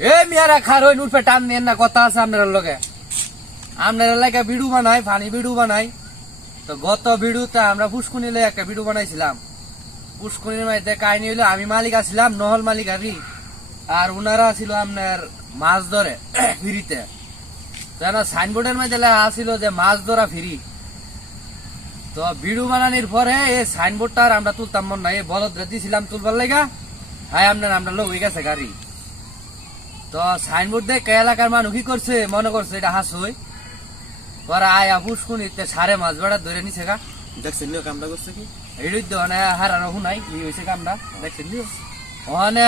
এ মিয়ারা খারোই নুরফে টান নেন না, কথা আছে আপনার লগে। আপনার এলাকায় বিড়ু বানাই, ফানি বিড়ু বানাই। তো গত বিড়ুতে আমরা পুষ্কুনিলে একটা বিড়ু বানাইছিলাম। পুষ্কুনির মধ্যে কাহিনী হইলো, আমি মালিক আছিলাম, নহল মালিক আর উনারা ছিল আপনার মাছ ধরে ফ্রিতে। সাইনবোর্ডের মধ্যে লেখা ছিল যে মাছ ধরা ফ্রি। তো বিড়ু বানানির পরে এই সাইনবোর্ডটা আমরা তুলতাম মন না, এই বলদ দিছিলাম তুলবার লেগা। হ্যাঁ আমরা লোক হয়ে গেছে গাড়ি। তো সাইনবোর্ড দেখে এলাকার মানুষ কি করছে, মনে করছে এটা হাসুই। পরে আয়া পুষ্কুনিতে সারে মাছ বেড়া ধরে নিছে গা। দেখছেন নিও কামটা করছে কি এই মানে হারানো শুনাই কি হয়েছে কামটা দেখছেন নিও। ওখানে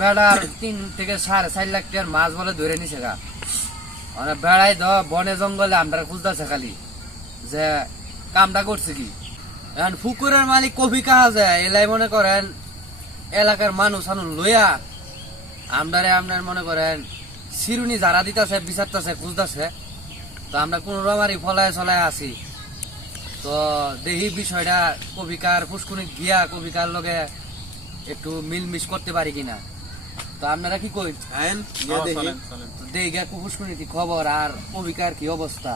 বেড়ার 3 থেকে 4.5 লাখ টাকার মাছ বলে ধরে নিছে গা। মানে বেড়াই বনে জঙ্গলে আমরা খুঁজতেছে খালি যে কামটা করছে কি। এখন পুকুরের মালিক কফি কাহা যায় এলাই মনে করেন এলাকার মানুষ আনুন লইয়া আপনার মনে করেন সিরুনি যারা দিতেছে বিচারতেছে খুঁজতেছে। তো আমরা কোন রমারি ফলায় চলায় আছি। তো দেখি বিষয়টা কবিকার পুষ্কুনি গিয়া কবিকার লগে একটু মিলমিশ করতে পারি কিনা। তো আপনারা কি কই দেখি পুষ্কুনি কি খবর আর কবিকার কি অবস্থা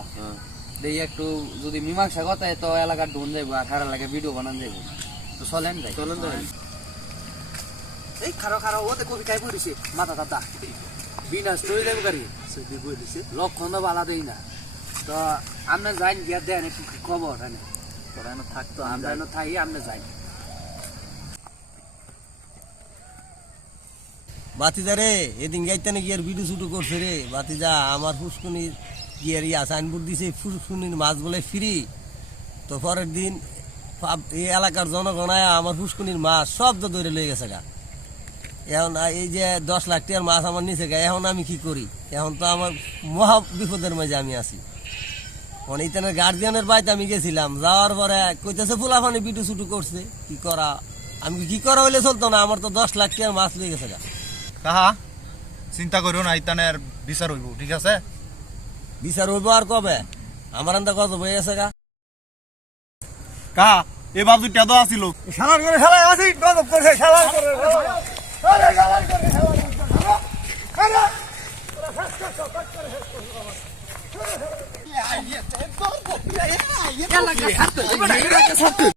দেখি একটু যদি মীমাংসা কথায় তো এলাকার ঢুন যাইবো আর খারাপ লাগে ভিডিও বানান যাইবো। তো চলেন যাই এই খারো ওতে কবিকায় পড়েছে মাথা দাদা বিনাশ তৈরি যাবো গাড়ি লক্ষণ তো বালা দেই না। তো আমরা যাই গিয়া দেন একটু খবর থাকতো আমরা থাকি আমরা যাই। বাতিজা রে এদিন গাইতে নাকি আর ভিডিও শুটু করছে রে বাতিজা। আমার ফুসকুনির গিয়ার সাইনবোর্ড দিছে ফুসকুনির মাছ বলে ফ্রি। তো পরের দিন এই এলাকার জনগণ আমার ফুসকুনির মাছ সব তো ধরে লয়ে গেছে গা। এখন এই যে 10 লাখ টাকার মাছ আমার নিচে গা, এখন আমি কি করি? এখন তো আমার মহা বিপদের মাঝে আমি আছি। মানে ইতানের গার্জিয়ানের বাড়িতে আমি গেছিলাম, যাওয়ার পরে কইতেছে ফুলাফানি ভিডিও শুটু করছে। কি করা আমি কি করা হইলে চলতো না, আমার তো 10 লাখ টাকার মাছ লয়ে গেছে গা। কাহা চিন্তা করিও না, ইতানের বিচার হইব, ঠিক আছে? বিচার হইব আর কবে? আমার আন্দা কত হয়ে গেছে গা। কাহা এ বাবু টেদো আসিল শালার করে শালা আসি গজব করছে শালার করে আরে শালার করে শালা আরে